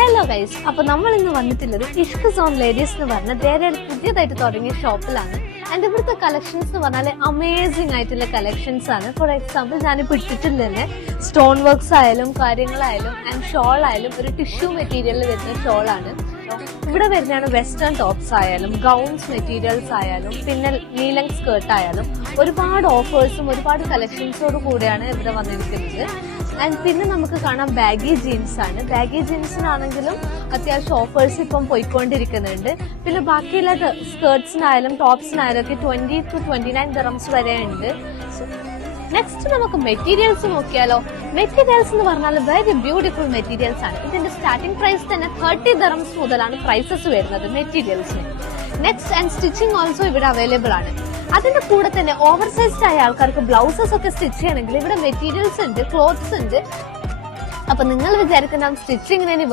Hello guys, അപ്പൊ നമ്മൾ ഇന്ന് വന്നിട്ടുള്ളത് ഇഷ്ക് സോൺ ലേഡീസ് എന്ന് പറഞ്ഞ ധേരയിൽ പുതിയതായിട്ട് തുടങ്ങിയ ഷോപ്പിലാണ്. ആൻഡ് ഇവിടുത്തെ കളക്ഷൻസ് എന്ന് പറഞ്ഞാൽ അമേസിംഗ് ആയിട്ടുള്ള കളക്ഷൻസ് ആണ്. ഫോർ എക്സാമ്പിൾ ഞാനിപ്പോൾ ഇട്ടിട്ടുള്ള തന്നെ സ്റ്റോൺ വർക്ക്സ് ആയാലും കാര്യങ്ങളായാലും ആൻഡ് ഷോൾ ആയാലും ഒരു ടിഷ്യൂ മെറ്റീരിയലിൽ വരുന്ന ഷോളാണ്. ഇവിടെ വരുന്നതാണ് വെസ്റ്റേൺ ടോപ്സ് ആയാലും ഗൗൺസ് മെറ്റീരിയൽസ് ആയാലും പിന്നെ നീലങ് സ്കേർട്ട് ആയാലും ഒരുപാട് ഓഫേഴ്സും ഒരുപാട് കളക്ഷൻസോട് കൂടിയാണ് ഇവിടെ വന്നിരിക്കുന്നത്. ആൻഡ് പിന്നെ നമുക്ക് കാണാം ബാഗി ജീൻസ് ആണ്. ബാഗി ജീൻസിനാണെങ്കിലും അത്യാവശ്യം ഓഫേഴ്സ് ഇപ്പം പോയിക്കൊണ്ടിരിക്കുന്നുണ്ട്. പിന്നെ ബാക്കിയുള്ള സ്കേർട്സിനായാലും ടോപ്സിനായാലും ഒക്കെ 20 to 29 dirhams വരെ ഉണ്ട്. നെക്സ്റ്റ് നമുക്ക് മെറ്റീരിയൽസ് നോക്കിയാലോ. മെറ്റീരിയൽസ് എന്ന് പറഞ്ഞാൽ വെരി ബ്യൂട്ടിഫുൾ മെറ്റീരിയൽസ് ആണ്. ഇതിന്റെ സ്റ്റാർട്ടിംഗ് പ്രൈസ് തന്നെ 30 dirhams മുതലാണ് പ്രൈസസ് വരുന്നത് മെറ്റീരിയൽസിന്. നെക്സ്റ്റ് ആൻഡ് സ്റ്റിച്ചിങ് ഓൾസോ ഇവിടെ അവൈലബിൾ ആണ്. അതിന്റെ കൂടെ തന്നെ ഓവർ സൈസ്ഡ് ആയ ആൾക്കാർക്ക് ബ്ലൗസസ് ഒക്കെ സ്റ്റിച്ച് ചെയ്യണമെങ്കിൽ ഇവിടെ മെറ്റീരിയൽസ് ഉണ്ട്, ക്ലോത്ത്സ് ഉണ്ട്. അപ്പൊ നിങ്ങൾ വിചാരിക്കുന്ന സ്റ്റിച്ചിങ്ങിന്